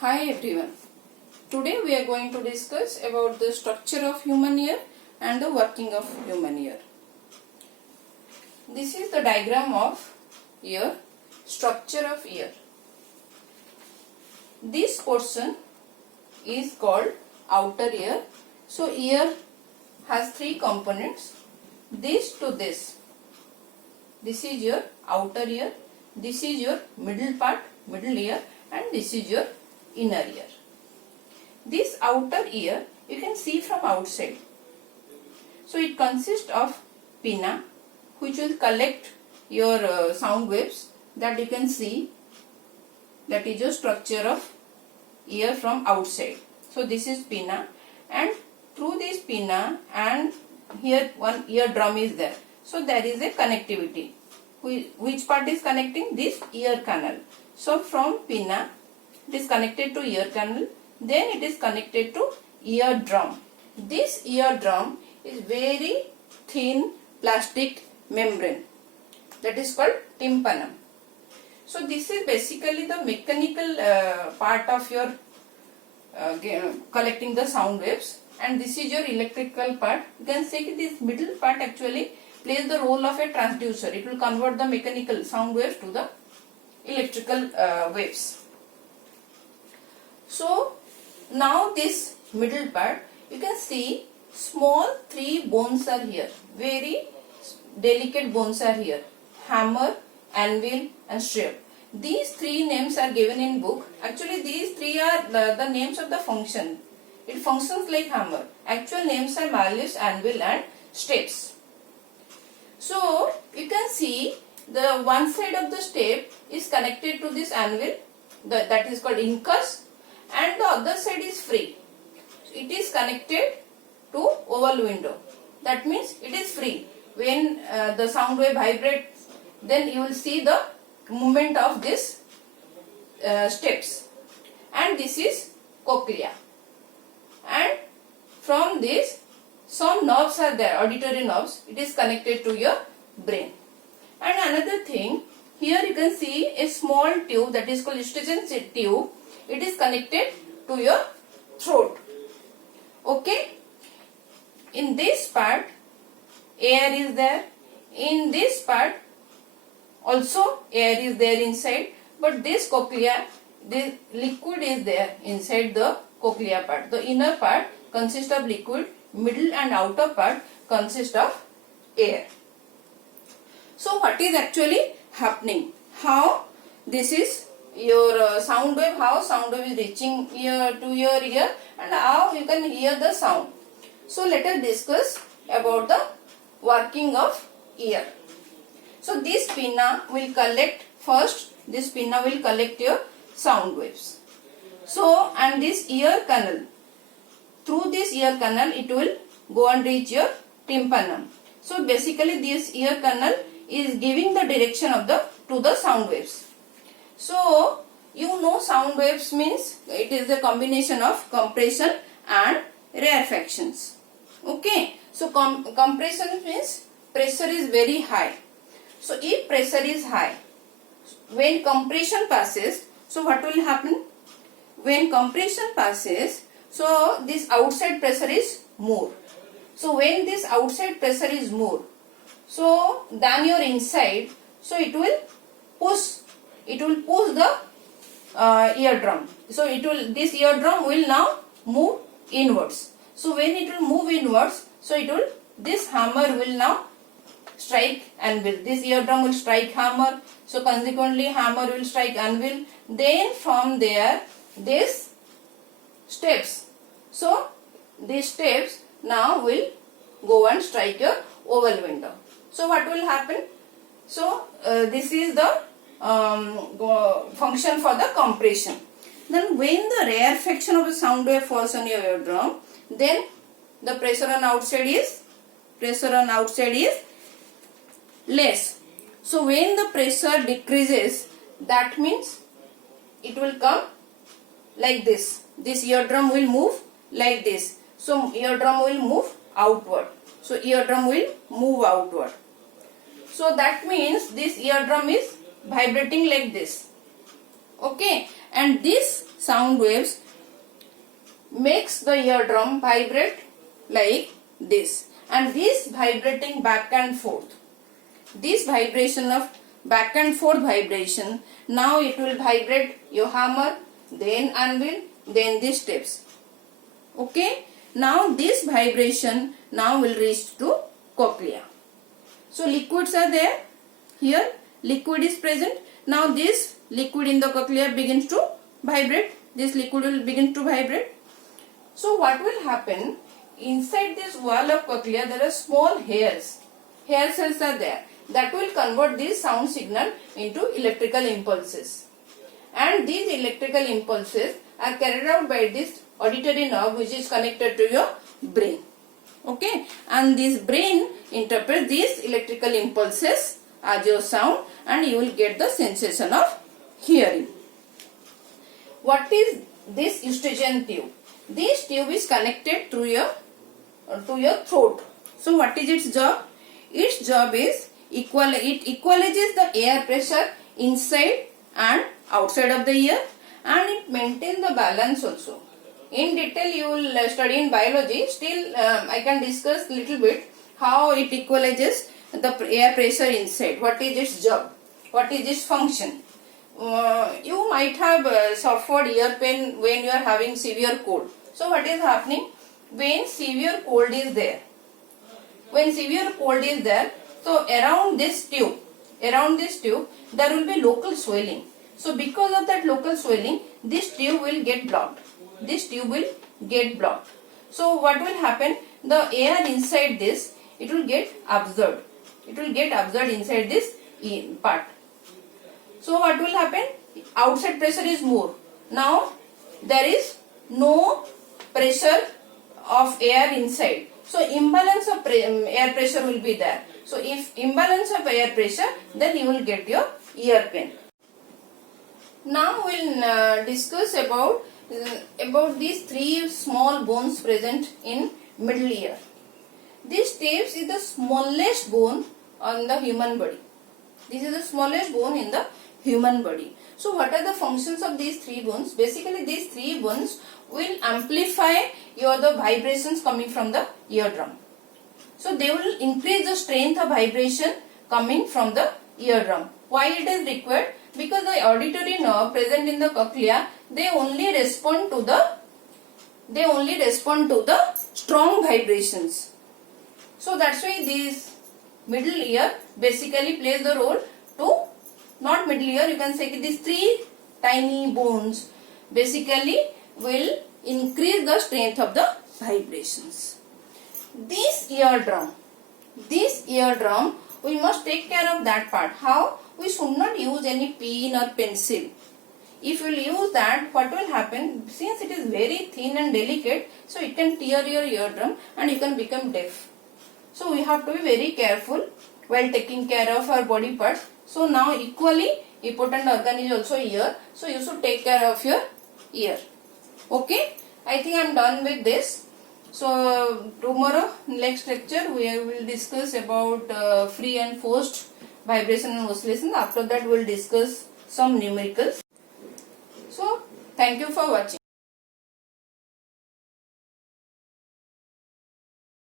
Hi everyone. Today we are going to discuss about the structure of human ear and the working of human ear. This is the diagram of ear, structure of ear. This portion is called outer ear. So ear has three components. This to this. This is your outer ear. This is your middle part, middle ear, and this is your inner ear. This outer ear you can see from outside. So it consists of pinna, which will collect your sound waves that you can see. That is your structure of ear from outside. So this is pinna, and through this pinna and here one eardrum is there. So there is a connectivity. Which part is connecting? This ear canal. So from pinna it is connected to ear canal, then it is connected to eardrum. This eardrum is very thin plastic membrane that is called tympanum. So this is basically the mechanical part of your collecting the sound waves, and this is your electrical part. You can see this middle part actually plays the role of a transducer. It will convert the mechanical sound waves to the electrical waves. So now this middle part, you can see small three bones are here. Very delicate bones are here. Hammer, anvil and strap. These three names are given in book. Actually these three are the names of the function. It functions like hammer. Actual names are malleus, anvil and steps. So you can see the one side of the step is connected to this anvil, that is called incus, and the other side is free. It is connected to oval window. That means it is free. When the sound wave vibrates, then you will see the movement of this steps. And this is cochlea. And from this some knobs are there, auditory knobs. It is connected to your brain. And another thing, here you can see a small tube that is called Eustachian tube. It is connected to your throat. Okay. In this part, air is there. In this part, also air is there inside. But this cochlea, this liquid is there inside the cochlea part. The inner part consists of liquid. Middle and outer part consists of air. So what is actually happening? How this is your sound wave, how sound wave is reaching to your ear, and how you can hear the sound. So let us discuss about the working of ear. So this pinna will collect first. This pinna will collect your sound waves. So and this ear canal. Through this ear canal it will go and reach your tympanum. So basically this ear canal is giving the direction of to the sound waves. So you know sound waves means it is a combination of compression and rarefactions. Okay. So compression means pressure is very high. So if pressure is high, when compression passes, so what will happen? When compression passes, so this outside pressure is more. So when this outside pressure is more, so than your inside, so it will push the eardrum. So this eardrum will now move inwards. So when it will move inwards, so this hammer will now strike anvil. This eardrum will strike hammer. So consequently hammer will strike anvil. Then from there this steps. So these steps now will go and strike your oval window. So what will happen? So this is the function for the compression. Then when the rarefaction of the sound wave falls on your eardrum, then the pressure on outside is less. So when the pressure decreases, that means it will come like this. This eardrum will move like this. So eardrum will move outward. So eardrum will move outward. So that means this eardrum is vibrating like this. Okay. And this sound waves makes the eardrum vibrate like this, and this vibrating back and forth, this vibration of back and forth vibration, now it will vibrate your hammer, then anvil, then these steps. Okay, now this vibration now will reach to cochlea. So liquids are there, here liquid is present. Now this liquid in the cochlea begins to vibrate, this liquid will begin to vibrate. So what will happen, inside this wall of cochlea there are small hairs, hair cells are there, that will convert this sound signal into electrical impulses, and these electrical impulses are carried out by this auditory nerve which is connected to your brain. Okay, and this brain interprets these electrical impulses as your sound, and you will get the sensation of hearing. What is this eustachian tube? This tube is connected through your to your throat. So what is its job? Its job is it equalizes the air pressure inside and outside of the ear, and it maintains the balance also. In detail you will study in biology, still I can discuss little bit how it equalizes the air pressure inside, what is its job, what is its function. You might have suffered ear pain when you are having severe cold. So what is happening? When severe cold is there, so around this tube there will be local swelling. So because of that local swelling, this tube will get blocked. So what will happen? The air inside this, it will get absorbed. Inside this part. So what will happen? Outside pressure is more. Now there is no pressure of air inside. So imbalance of air pressure will be there. So if imbalance of air pressure, then you will get your ear pain. Now we will discuss about these three small bones present in middle ear. This stapes is the smallest bone on the human body. This is the smallest bone in the human body. So what are the functions of these three bones? Basically these three bones will amplify the vibrations coming from the eardrum. So they will increase the strength of vibration coming from the eardrum. Why it is required? Because the auditory nerve present in the cochlea, they only respond to the strong vibrations. So that's why this middle ear basically plays the role to, not middle ear, you can say these three tiny bones basically will increase the strength of the vibrations. This eardrum, we must take care of that part. How? We should not use any pen or pencil. If you will use that, what will happen? Since it is very thin and delicate, so it can tear your eardrum and you can become deaf. So we have to be very careful while taking care of our body parts. So now equally important organ is also ear. So you should take care of your ear. Okay, I think I am done with this. So tomorrow next lecture we will discuss about free and forced vibration and oscillation. After that we will discuss some numericals. So thank you for watching.